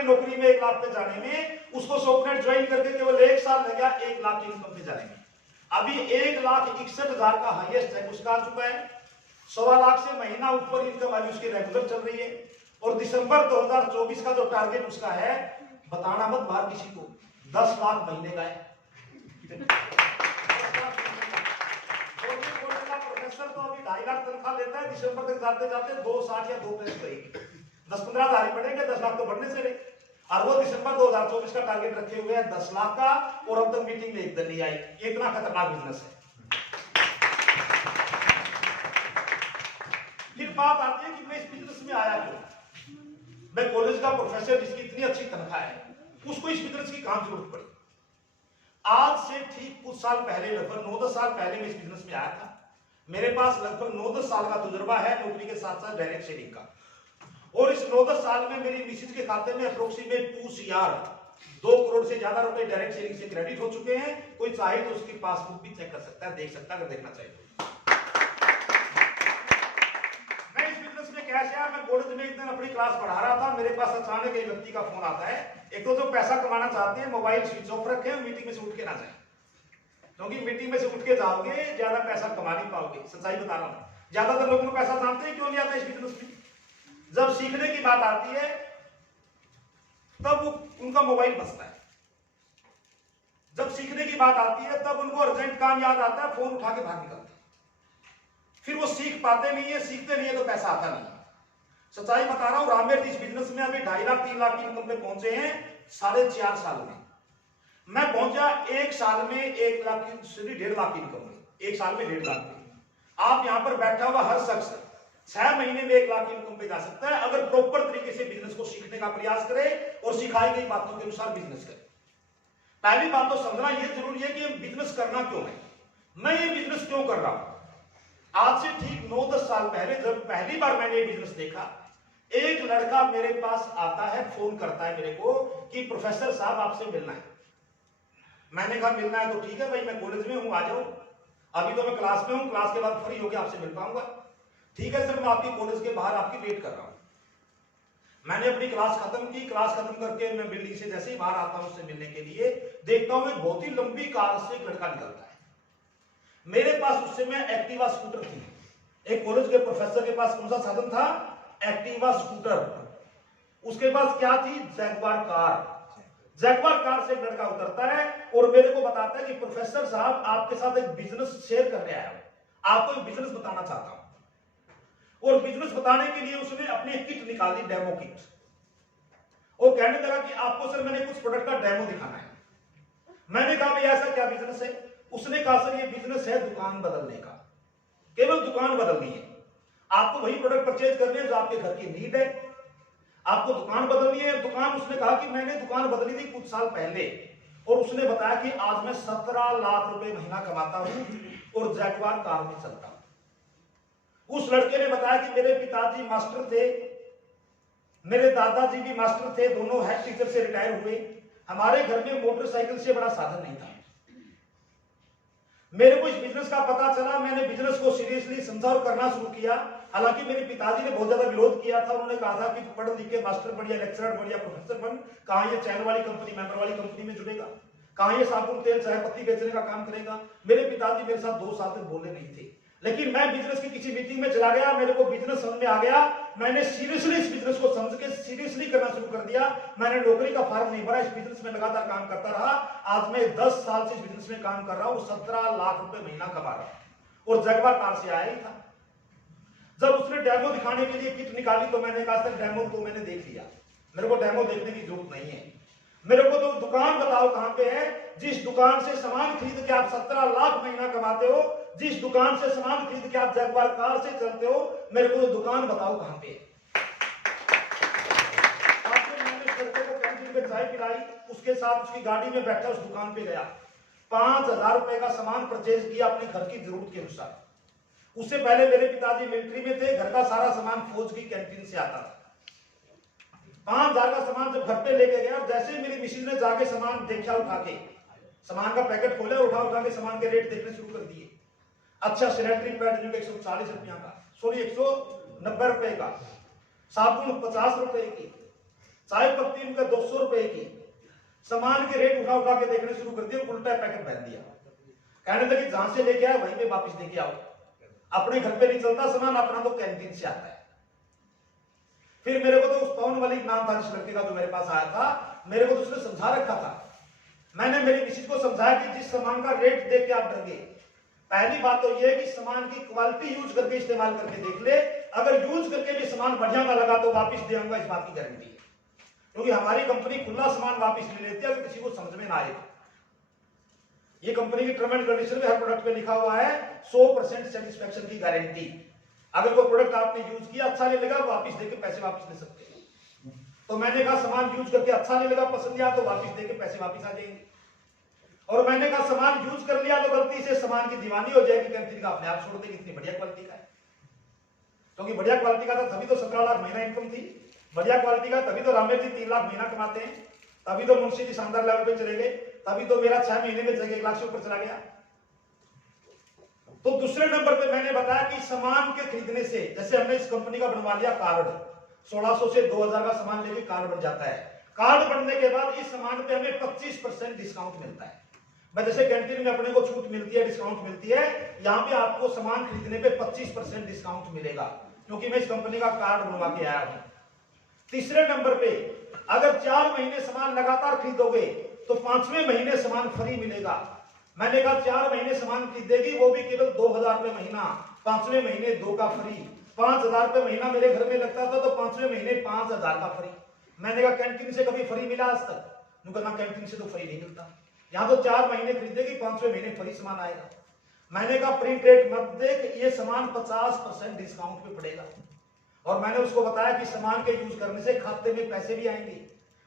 सरकारी नौकरी में 1 लाख पे जाने में, उसको सॉफ्टनेट ज्वाइन करके केवल 1 साल लगा 1 लाख की इनकम पे जाने में। अभी 1,61,000 का हाईएस्ट है उसका आ चुका है। 1.25 लाख से महीना ऊपर इनकम अभी उसकी रेगुलर चल रही है। और दिसंबर 2024 का जो टारगेट उसका है, बताना मत बाहर किसी को, 10 लाख महीने का है। प्रोफेसर तो अभी 2.5 लाख तनख्वाह लेता है, दिसंबर तक जाते जाते 2.60 या 2.65 करेगी, 10-15 हज़ार ही बढ़ेंगे, 10 लाख तो बढ़ने से रहे। और वो दिसंबर 2024 का टारगेट रखे हुए हैं 10 लाख का, और अब तक मीटिंग में एक दिन नहीं आई। इतना खतरनाक बिजनेस है। फिर बात आती है कि मैं इस बिजनेस में आया क्यों। मैं कॉलेज का प्रोफेसर जिसकी इतनी अच्छी तनख्वाह है, उसको इस बिजनेस की कहां जरूरत पड़ी। आज से ठीक कुछ साल पहले, लगभग 9-10 साल पहले मैं इस बिजनेस में आया था। मेरे पास लगभग 9-10 साल का तजुर्बा है नौकरी के साथ साथ डायरेक्ट सेलिंग का। और इस 9-10 साल में मेरी मिसेज के खाते में अप्रोक्सीमेट 2 CR, 2 करोड़ से ज्यादा रुपए डायरेक्ट सेलिंग से क्रेडिट हो चुके हैं। कोई चाहे तो उसकी पासबुक भी चेक कर सकता है, देख सकता है, अगर देखना चाहिए। मैं इस बिजनेस में कैसे आया, मैं कॉलेज में एक दिन अपनी क्लास पढ़ा रहा था, मेरे पास अचानक एक व्यक्ति का फोन आता है। एक तो जो पैसा कमाना चाहते हैं मोबाइल स्विच ऑफ रखें, मीटिंग में से उठ के ना जाए, क्योंकि मीटिंग में से उठ के जाओगे ज्यादा पैसा कमा नहीं पाओगे। सच्चाई बता रहा हूं, ज्यादातर लोगों को पैसा जानते हैं क्यों नहीं आता इस बिजनेस में। जब सीखने की बात आती है तब उनका मोबाइल बजता है, जब सीखने की बात आती है तब उनको अर्जेंट काम याद आता है, फोन उठा के बाहर निकलते हैं। फिर वो सीख पाते नहीं है, सीखते नहीं है तो पैसा आता नहीं। सच्चाई बता रहा हूं, रामेर इस बिजनेस में अभी 2.5 लाख 3 लाख की इनकम पे पहुंचे हैं 4.5 साल में। मैं पहुंचा 1 साल में 1 लाख की, 1.5 लाख की इनकम में, 1 साल में 1.5 लाख की। आप यहां पर बैठा हुआ हर शख्स 6 महीने में 1 लाख की इनकम पे जा सकता है, अगर प्रॉपर तरीके से बिजनेस को सीखने का प्रयास करे और सिखाई गई बातों के अनुसार बिजनेस करे। पहली बात तो समझना यह जरूरी है कि बिजनेस करना क्यों है, मैं ये बिजनेस क्यों कर रहा हूं। आज से ठीक 9-10 साल पहले जब पहली बार मैंने ये बिजनेस देखा, एक लड़का मेरे पास आता है, फोन करता है मेरे को कि प्रोफेसर साहब आपसे मिलना है। मैंने कहा मिलना है तो ठीक है भाई, मैं कॉलेज में हूं, आ जाओ। अभी तो मैं क्लास में हूं, क्लास के बाद फ्री होकर आपसे मिल पाऊंगा। ठीक है सर, मैं आपकी कॉलेज के बाहर आपकी वेट कर रहा हूं। मैंने अपनी क्लास खत्म की, क्लास खत्म करके मैं बिल्डिंग से जैसे ही बाहर आता हूं उससे मिलने के लिए, देखता हूं एक बहुत ही लंबी कार से एक लड़का निकलता है। मेरे पास उस समय एक्टिवा स्कूटर थी। एक कॉलेज के प्रोफेसर के पास कौन सा साधन था? Activa scooter. उसके पास क्या थी? Jaguar car. जैगवार कार से एक लड़का उतरता है और मेरे को बताता है कि प्रोफेसर साहब आपके साथ एक बिजनेस शेयर करने आया हूं, आपको एक बिजनेस बताना चाहता हूं। और बिजनेस बताने के लिए उसने अपनी एक किट निकाली, डेमो किट। वो कहने लगा कि आपको सर मैंने कुछ प्रोडक्ट का डेमो दिखाना है। मैंने कहा भाई ऐसा क्या बिजनेस है? उसने कहा सर ये बिजनेस है दुकान बदलने का, केवल दुकान बदलनी है। आपको वही प्रोडक्ट परचेज करने हैं जो आपके घर की नीड है, आपको दुकान बदलनी है। दुकान, उसने कहा कि मैंने दुकान बदली थी कुछ साल पहले, और उसने बताया कि आज मैं 17 लाख रुपए महीना कमाता हूं और जैगवार कार में चलता हूं। उस लड़के ने बताया कि मेरे पिताजी मास्टर थे, मेरे दादाजी भी मास्टर थे, दोनों हेड टीचर से रिटायर हुए। हमारे घर में मोटरसाइकिल से बड़ा साधन नहीं था। मेरे को इस बिजनेस का पता चला, मैंने बिजनेस को सीरियसली समझा और करना शुरू किया। हालांकि मेरे पिताजी ने बहुत ज्यादा विरोध किया था। उन्होंने कहा था कि तू पढ़ लिख के मास्टर बन या लेक्चरर बन या प्रोफेसर बन, कहां ये चैन वाली कंपनी, मेंबर वाली कंपनी में जुड़ेगा, कहां ये साबुन तेल चाय पत्ती बेचने का काम करेगा। मेरे पिताजी मेरे साथ 2 साल तक बोले नहीं थे। लेकिन मैं बिजनेस की किसी मीटिंग में चला गया, मेरे को बिजनेस समझ में आ गया, मैंने सीरियसली इस बिजनेस को समझ के सीरियसली करना शुरू कर दिया। मैंने नौकरी का फॉर्म नहीं भरा, इस बिजनेस में लगातार काम करता रहा। आज मैं 10 साल से इस बिजनेस में काम कर रहा हूं, 17 लाख रुपए महीना कमा रहा हूं, और जगवा कार से आया ही था। जब उसने डेमो दिखाने के लिए किट निकाली तो मैंने कहा सर डेमो तो मैंने देख लिया, मेरे को डेमो देखने की जरूरत नहीं है, मेरे को तो दुकान बताओ कहां पे है, जिस दुकान से सामान खरीद के आप 17 लाख महीना कमाते हो, जिस दुकान से सामान खरीद के आप जगवार कार से चलते हो, मेरे को तो दुकान बताओ कहां पे है। मैंने लड़के को कैंटीन में चाय पिलाई, उसके साथ उसकी गाड़ी में बैठा उस दुकान पे गया, 5,000 रुपए का सामान परचेज किया अपने घर की जरूरत के अनुसार। उससे पहले मेरे पिताजी मिलिट्री में थे, घर का सारा सामान फौज की कैंटीन से आता था। 5,000 का सामान जब घर पे लेके गया, जैसे ही मेरी मिसेज ने जाके सामान देखा, उठा के सामान का पैकेट खोला, उठा के सामान के रेट देखने शुरू कर दिए। अच्छा सैनिटरी पैड जो 140 रुपया का, सॉरी 190 रुपए का, साबुन 50 रुपए की, चाय पत्ती उनका 200 रुपए की, सामान के रेट उठा उठा के देखने शुरू कर दिए, उल्टा पैकेट पहन दिया। कहने लगे जहां से लेके आए वहीं पे वापस लेके आओ, अपने घर पे नहीं चलता सामान, अपना तो कैंटीन से आता है। फिर मेरे को तो उस पवन मलिक नाम था जिस लड़के का जो मेरे पास आया था, मेरे को तो उसने समझा रखा था। मैंने मेरी मिसेज को समझाया कि जिस सामान का रेट देख के आप डर गए, पहली बात तो यह है कि सामान की क्वालिटी यूज करके इस्तेमाल करके देख ले, अगर यूज करके भी सामान बढ़िया ना लगा तो वापस दे आऊंगा, इस बात की गारंटी है। क्योंकि हमारी कंपनी खुला सामान वापस ले लेती है अगर किसी को समझ में ना आए। ये कंपनी की टर्म एंड कंडीशन में हर प्रोडक्ट पे लिखा हुआ है 100% सेटिस्फेक्शन की गारंटी। अगर कोई प्रोडक्ट आपने यूज किया अच्छा नहीं लगा, वापस देके पैसे वापस ले सकते हैं। तो मैंने कहा सामान यूज करके अच्छा नहीं लगा, पसंद आया तो वापस देके पैसे वापस आ जाएंगे। और मैंने कहा सामान यूज कर लिया तो गलती से सामान की दीवानी हो जाएगी, कैंटीन का अपने आप छोड़ देगी, इतनी बढ़िया क्वालिटी का है। क्योंकि बढ़िया क्वालिटी का था तभी तो 17 लाख महीना इनकम थी, बढ़िया क्वालिटी का तभी तो रामेश जी 3 लाख महीना कमाते हैं, तभी तो मुंशी जी शानदार लेवल पे चले गए, तभी तो मेरा 6 महीने में जगह 1 लाख से ऊपर चला गया। तो दूसरे नंबर पे मैंने बताया कि सामान के खरीदने से, जैसे हमने इस कंपनी का बनवा लिया कार्ड, 1600 से 2000 का सामान लेके कार्ड बन जाता है। कार्ड बनने के बाद इस सामान पे हमें 25% डिस्काउंट मिलता है। मैं जैसे कैंटीन में अपने को छूट मिलती है, डिस्काउंट मिलती है, यहाँ पे आपको सामान खरीदने पे 25% डिस्काउंट मिलेगा, क्योंकि मैं इस कंपनी का कार्ड बनवा के आया हूं। तीसरे नंबर पे अगर 4 महीने सामान लगातार खरीदोगे तो 5वें महीने सामान फ्री मिलेगा। मैंने कहा 4 महीने सामान खरीदेगी वो भी केवल 2000 रुपए महीना, 5वें महीने 2 का फ्री। 5000 रुपए महीना मेरे घर में लगता था तो 5वें महीने 5000 का फ्री। मैंने कहा कैंटीन से कभी फ्री मिला आज तक? ना कैंटीन से तो फ्री नहीं मिलता। यहाँ तो 4 महीने खरीदेगी, 5वें महीने फ्री सामान आएगा। मैंने कहा प्रिंट रेट मत देख, ये सामान 50% डिस्काउंट पे पड़ेगा। और मैंने उसको बताया कि सामान के यूज करने से खाते में पैसे भी आएंगे,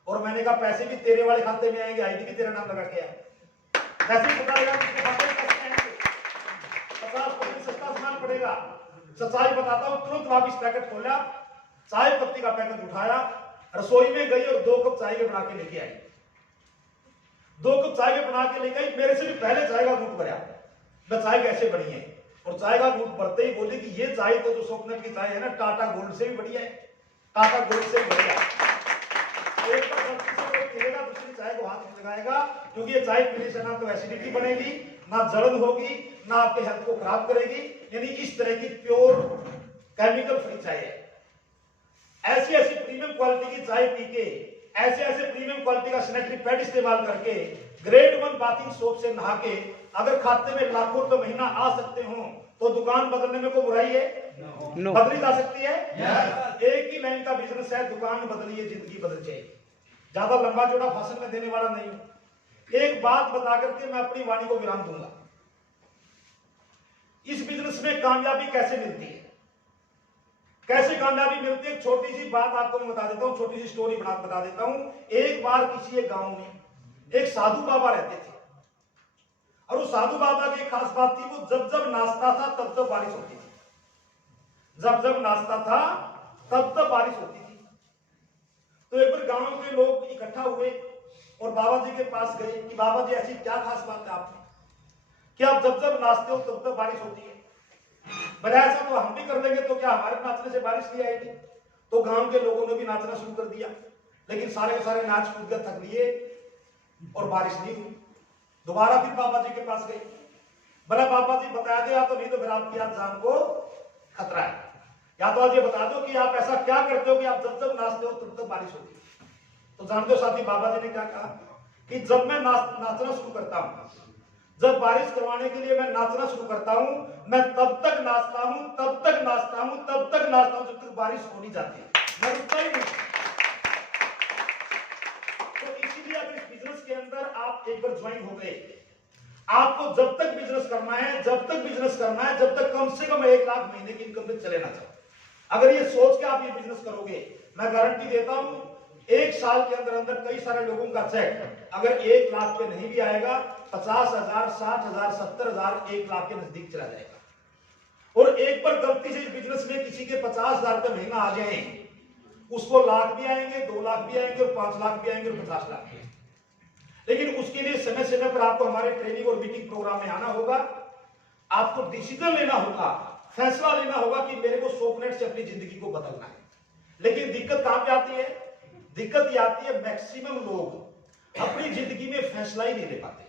और मैंने कहा पैसे भी तेरे वाले खाते में आएंगे, आईडी भी तेरा नाम लगा के आए, पैसे ही पता लगा किसके खाते में पैसे आएंगे। 50% सस्ता सामान पड़ेगा। सच्चाई बताता हूँ, तुरंत वापिस पैकेट खोला, चाय पत्ती का पैकेट उठाया, रसोई में गई और 2 कप चाय के बना के लेके आई। 2 कप चाय के बना के लेके आई, मेरे से भी पहले चाय का घूंट भरा। मैं चाय कैसे बनी है, और चाय का घूंट भरते ही बोली कि ये चाय तो जो स्वप्न की चाय है ना, टाटा गोल्ड से भी बढ़िया है, टाटा गोल्ड से भी बढ़िया। एक बार गलती से कोई पीएगा, दूसरी चाय को हाथ नहीं लगाएगा, क्योंकि ये चाय पीने से ना तो एसिडिटी बनेगी, ना जलन होगी, ना आपके हेल्थ को खराब करेगी। यानी इस तरह की प्योर केमिकल फ्री चाय है। ऐसी ऐसी प्रीमियम क्वालिटी की चाय पी के, ऐसे ऐसे प्रीमियम क्वालिटी का सैनिटरी पैड इस्तेमाल करके, ग्रेड 1 बाथिंग सोप से नहा के अगर खाते में लाखों रुपए महीना आ सकते हो तो दुकान बदलने में कोई बुराई है? No. बदली जा सकती है। yes. एक ही लाइन का बिजनेस है, दुकान बदलिए जिंदगी बदल जाएगी। ज्यादा लंबा चौड़ा भाषण में देने वाला नहीं हूं, एक बात बता करके मैं अपनी वाणी को विराम दूंगा। इस बिजनेस में कामयाबी कैसे मिलती है, कैसे कामयाबी मिलती है, छोटी सी बात आपको मैं बता देता हूं, छोटी सी स्टोरी बता देता हूं। एक बार किसी एक गांव में एक साधु बाबा रहते थे, और उस साधु बाबा की खास बात थी, वो जब जब नाचता था तब तब बारिश होती थी, जब जब नाचता था तब तब बारिश होती थी। तो एक बार गांव के लोग इकट्ठा हुए और बाबा जी के पास गए कि बाबा जी ऐसी क्या खास बात है आपने, कि आप जब जब नाचते हो तब तब बारिश होती है? बोले ऐसा तो हम भी कर लेंगे, तो क्या हमारे नाचने से बारिश नहीं आएगी? तो गांव के लोगों ने भी नाचना शुरू कर दिया, लेकिन सारे के सारे नाच कूद कर थक लिए और बारिश नहीं हुई। दोबारा फिर बाबा जी के पास गए, बोला बाबा जी बता दे, या तो नहीं तो फिर आपकी आज जान को खतरा है, या तो आज ये बता दो कि आप ऐसा क्या करते हो कि आप जब जब नाचते हो तब तब बारिश होती है। तो जानते हो साथी बाबा जी ने क्या कहा कि जब मैं नाचना शुरू करता हूं, जब बारिश करवाने के लिए मैं नाचना शुरू करता हूं, मैं तब तक नाचता हूं, तब तक नाचता हूं, तब तक नाचता हूं जब तक बारिश हो नहीं जाती, मैं रुकता ही नहीं। तो इसीलिए अगर इस बिजनेस के अंदर आप एक बार ज्वाइन हो गए, आपको जब तक बिजनेस करना है, जब तक बिजनेस करना है, जब तक कम से कम 1 लाख महीने की इनकम पे चले ना जाओ। अगर ये सोच के आप ये बिजनेस करोगे, मैं गारंटी देता हूं 1 साल के अंदर अंदर कई सारे लोगों का चेक अगर 1 लाख पे नहीं भी आएगा, 50,000, 60,000, 70,000, 1 लाख के नजदीक चला जाएगा। और एक बार गलती से इस बिजनेस में किसी के 50,000 रुपए महीना आ जाए, उसको लाख भी आएंगे, 2 लाख भी आएंगे, और 5 लाख भी आएंगे, और 50 लाख भी आएंगे। लेकिन उसके लिए समय समय पर आपको हमारे ट्रेनिंग और मीटिंग प्रोग्राम में आना होगा, आपको डिसीजन लेना होगा, फैसला लेना होगा कि मेरे को सोपनेट से अपनी जिंदगी को बदलना है। लेकिन दिक्कत कहां पे आती है? दिक्कत ये आती है मैक्सिमम लोग अपनी जिंदगी में फैसला ही नहीं ले पाते।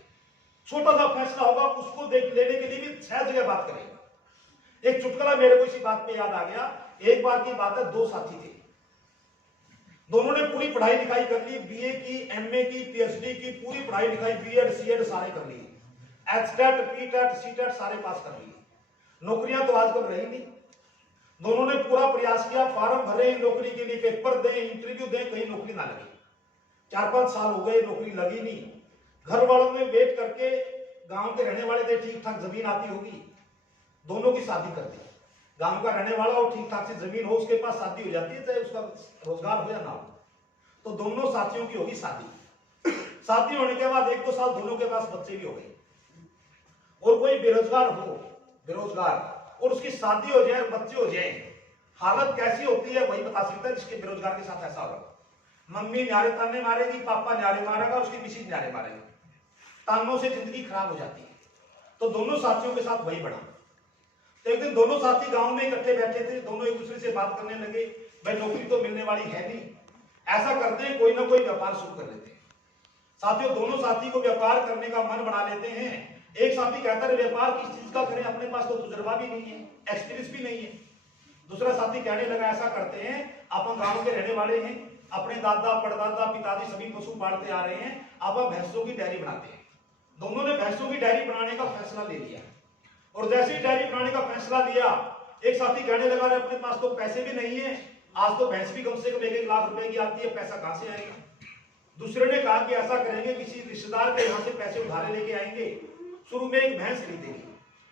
छोटा सा फैसला होगा उसको देख लेने के लिए भी 6 जगह बात करेंगे। एक चुटकुला मेरे को इसी बात पे याद आ गया। एक बार की बात है, 2 साथी थे, दोनों ने पूरी पढ़ाई लिखाई कर ली, बीए की, एमए की, पीएचडी की, पूरी पढ़ाई लिखाई, बीएड सीएड सारे कर लिए, एचटेट पीटेट सीटेट सारे पास कर लिए। नौकरियां तो आजकल रही नहीं। दोनों ने पूरा प्रयास किया, फार्म भरे नौकरी के लिए, पेपर दें, इंटरव्यू दें, कहीं नौकरी ना लगी। 4-5 साल हो गए, नौकरी लगी नहीं। घर वालों ने वेट करके, गांव के रहने वाले थे, ठीक ठाक जमीन आती होगी, दोनों की शादी कर दी। गांव का रहने वाला और ठीक ठाक से जमीन हो, उसके पास शादी हो जाती है, चाहे उसका रोजगार हो या ना हो। तो दोनों साथियों की होगी शादी। शादी होने के बाद 1-2 साल दोनों के पास बच्चे भी हो गए। और कोई बेरोजगार हो, बेरोजगार, और उसकी शादी हो जाए, बच्चे हो जाए, हालत कैसी होती है वही बता सकता है जिसके बेरोजगार के साथ ऐसा होगा। मम्मी न्यारे ताने मारेगी, पापा न्यारे मारेगा, उसकी मिसेज न्यारे मारेगी, तानों से जिंदगी खराब हो जाती है। तो दोनों साथियों के साथ वही बढ़ा। तो एक दिन दोनों साथी गांव में इकट्ठे बैठे थे, दोनों एक दूसरे से बात करने लगे, भाई नौकरी तो मिलने वाली है नहीं, ऐसा करते हैं कोई ना कोई व्यापार शुरू कर लेते हैं। साथियों, दोनों साथी को व्यापार करने का मन बना लेते हैं। एक साथी कहता है व्यापार किस चीज का करें, अपने पास तो तजुर्बा भी नहीं है, एक्सपीरियंस भी नहीं है। दूसरा साथी कहने लगा ऐसा करते हैं, अपन गांव के रहने वाले हैं, अपने दादा परदादा पिताजी सभी पशु पालते आ रहे हैं, अब हम भैंसों की डेयरी बनाते हैं। दोनों ने भैंसों की डेयरी बनाने का फैसला ले लिया। और जैसे ही डेयरी बनाने का फैसला लिया, एक साथी कहने लगा अपने पास तो पैसे भी नहीं है, आज तो भैंस भी कम से कम 1-1 लाख रुपए की आती है, पैसा कहां से आएगा। दूसरे ने कहा कि ऐसा करेंगे, किसी रिश्तेदार के यहाँ से पैसे उधारे लेके आएंगे, शुरू में एक भैंस खरीदेंगे,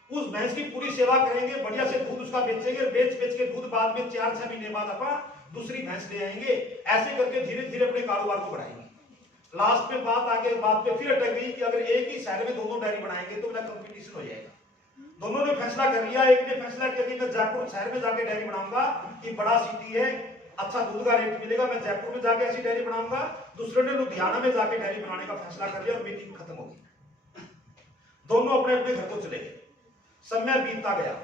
उस भैंस की पूरी सेवा करेंगे, बढ़िया से दूध उसका बेचेंगे, बेच के दूध बाद में 4-6 महीने बाद अपन दूसरी भैंस ले आएंगे। ऐसे करके धीरे धीरे अपने कारोबार को बढ़ाएंगे। लास्ट में बात पे फिर अटक गई कि अगर एक ही शहर में दोनों डेयरी बनाएंगे तो मेरा कंपटीशन हो जाएगा। दोनों ने फैसला कर लिया। एक ने फैसला किया कि मैं जयपुर शहर में जाके डेयरी बनाऊंगा, कि बड़ा सिटी है, अच्छा दूध का रेट मिलेगा, मैं जयपुर में जाके ऐसी डेयरी बनाऊंगा। दूसरे ने लुधियाना में जाके डेयरी बनाने का फैसला कर लिया और मीटिंग खत्म हो गई। दोनों अपने अपने घर को चले गए। समय बीतता गया,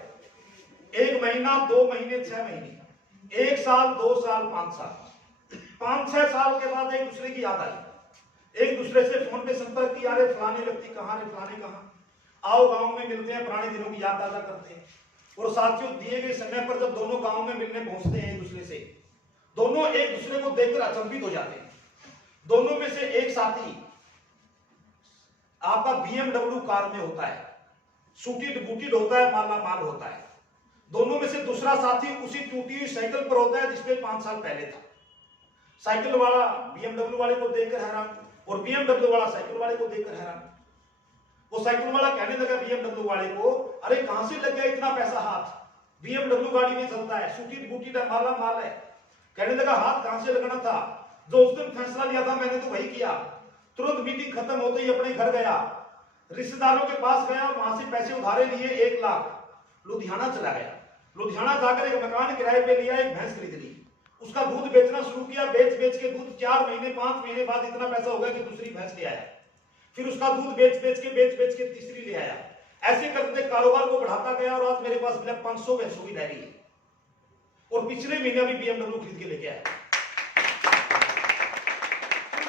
1 महीना, 2 महीने, 6 महीने, 1 साल, 2 साल, 5 साल, 5-6 साल के बाद एक दूसरे की याद आई। एक दूसरे से फोन पे संपर्क किया, अरे फलाने व्यक्ति कहाँ, रे फलाने कहाँ, आओ गांव में मिलते हैं, पुराने दिनों की याद ताजा करते हैं। और साथियों, दिए गए समय पर जब दोनों गांव में मिलने पहुंचते हैं एक दूसरे से, दोनों एक दूसरे को देखकर अचंभित हो जाते हैं। दोनों में से एक साथी आपका BMW कार में होता है, सूटेड बूटेड होता है, माला माल होता है। दोनों में से दूसरा साथी उसी टूटी हुई साइकिल पर होता है जिसपे 5 साल पहले था। साइकिल वाला BMW वाले को देखकर हैरान, और BMW वाला साइकिल वाले को देखकर हैरान। वो साइकिल वाला कहने लगा BMW वाले को, अरे कहां से लग गया इतना पैसा हाथ, BMW गाड़ी में चलता है, सूटेड बूटेड है, माला माल है। कहने लगा हाथ कहां से लगना था, जो उस दिन फैसला लिया था मैंने तो वही किया। तुरंत मीटिंग खत्म होते ही अपने घर गया, रिश्तेदारों के पास गया, वहां से पैसे उधारे लिए 1 लाख, लुधियाना चला गया। लुधियाना जाकर एक मकान किराए पे लिया, एक भैंस खरीद ली, उसका दूध बेचना शुरू किया। बेच के दूध 4 महीने 5 महीने बाद इतना पैसा हो गया कि दूसरी भैंस ले आया। फिर उसका दूध बेच के तीसरी ले आया। ऐसे करते कारोबार को बढ़ाता गया और आज मेरे पास 500 भैंसों की डेयरी है। और पिछले महीने भी BMW खरीद के लेके आया।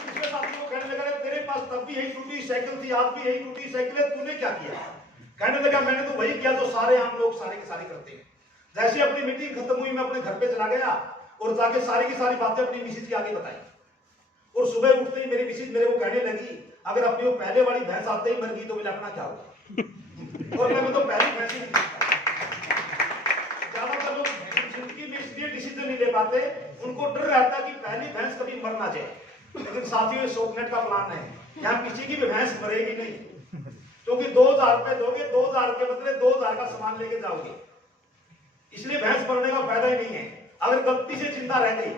पिछले साथी को कहने लगा तेरे पास तब भी यही टूटी साइकिल थी, आज भी यही टूटी साइकिल है, तूने क्या किया। कहने लगा मैंने तो वही किया जो सारे आम लोग सारे के सारे करते हैं। जैसे अपनी मीटिंग खत्म हुई, मैं अपने घर पे चला गया और जाके सारी की सारी बातें अपनी मिसेज के आगे बताई। और सुबह उठते ही मेरी मिसेज मेरे को कहने लगी, अगर अपनी वो पहले वाली भैंस आते ही मर गई तो बोले अपना क्या होगा। और मैं तो पहली भैंस ही ज्यादातर लोग जिंदगी में इसलिए डिसीजन नहीं ले पाते, उनको डर रहता है कि पहली भैंस कभी मर ना जाए। लेकिन साथियों, शॉपनेट का प्लान है, यहाँ किसी की भी भैंस मरेगी नहीं, क्योंकि 2000 रुपए दोगे, 2000 के बदले 2000 का सामान लेके जाओगे। इसलिए भैंस मरने का फायदा ही नहीं है। अगर गलती से जिंदा रह गई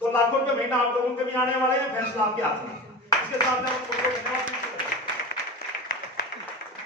तो लाखों रुपए महीना आप लोगों के भी आने वाले हैं, भैंस आपके हाथ में। इसके साथ में